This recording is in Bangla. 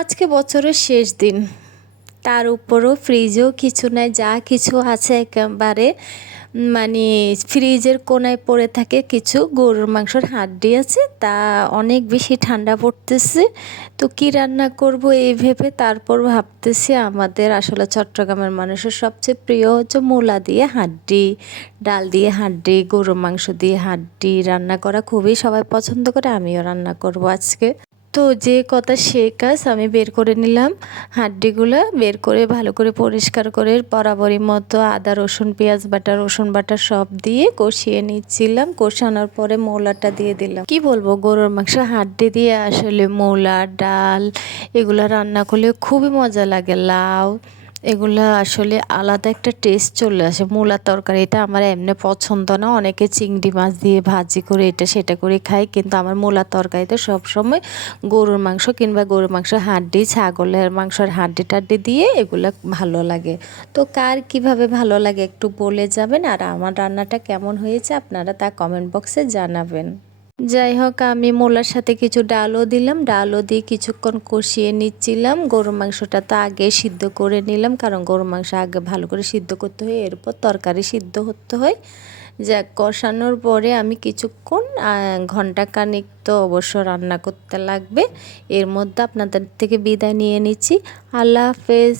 আজকে বছরের শেষ দিন, তার উপরও ফ্রিজেও কিছু নাই, যা কিছু আছে একেবারে মানে ফ্রিজের কোনায় পড়ে থাকে। কিছু গরুর মাংসের হাড্ডি আছে, তা অনেক বেশি ঠান্ডা পড়তেছে। তো কি রান্না করব এই ভেবে তারপর ভাবতেছি, আমাদের আসলে চট্টগ্রামের মানুষের সবচেয়ে প্রিয় হচ্ছে মূলা দিয়ে হাড্ডি, ডাল দিয়ে হাড্ডি, গরুর মাংস দিয়ে হাড্ডি রান্না করা খুবই সবাই পছন্দ করে, আমিও রান্না করব আজকে। তো যে কথা সে কাজ, আমি বের করে নিলাম হাড্ডিগুলো, বের করে ভালো করে পরিষ্কার করে বরাবরই মতো আদা রসুন পেঁয়াজ বাটা রসুন বাটা সব দিয়ে কষিয়ে নিচ্ছিলাম। কষানোর পরে মৌলাটা দিয়ে দিলাম। কি বলবো, গরুর মাংস হাড্ডি দিয়ে আসলে মৌলা ডাল এগুলো রান্না করলে খুবই মজা লাগে। লাউ এগুলো আসলে আলাদা একটা টেস্ট চলে আসে। মূলার তরকারি এটা আমার এমনি পছন্দ না, অনেকে চিংড়ি মাছ দিয়ে ভাজি করে এটা সেটা করে খায়, কিন্তু আমার মূলার তরকারিতে সবসময় গরুর মাংস কিংবা গরুর মাংসের হাড্ডি, ছাগলের মাংসের হাড্ডি টাড্ডি দিয়ে এগুলো ভালো লাগে। তো কার কিভাবে ভালো লাগে একটু বলে যাবেন, আর আমার রান্নাটা কেমন হয়েছে আপনারা তা কমেন্ট বক্সে জানাবেন। যাই হোক, আমি মূলার সাথে কিছু ডালও দিলাম, ডালও দিয়ে কিছুক্ষণ কষিয়ে নিচ্ছিলাম। গরুর মাংসটা তো আগে সিদ্ধ করে নিলাম, কারণ গরুর মাংস আগে ভালো করে সিদ্ধ করতে হয়, এরপর তরকারি সিদ্ধ করতে হয়। যাক, কষানোর পরে আমি কিছুক্ষণ ঘন্টা খানিক তো অবশ্য রান্না করতে লাগবে। এর মধ্যে আপনাদের থেকে বিদায় নিয়ে নিচ্ছি। আল্লাহ হাফেজ।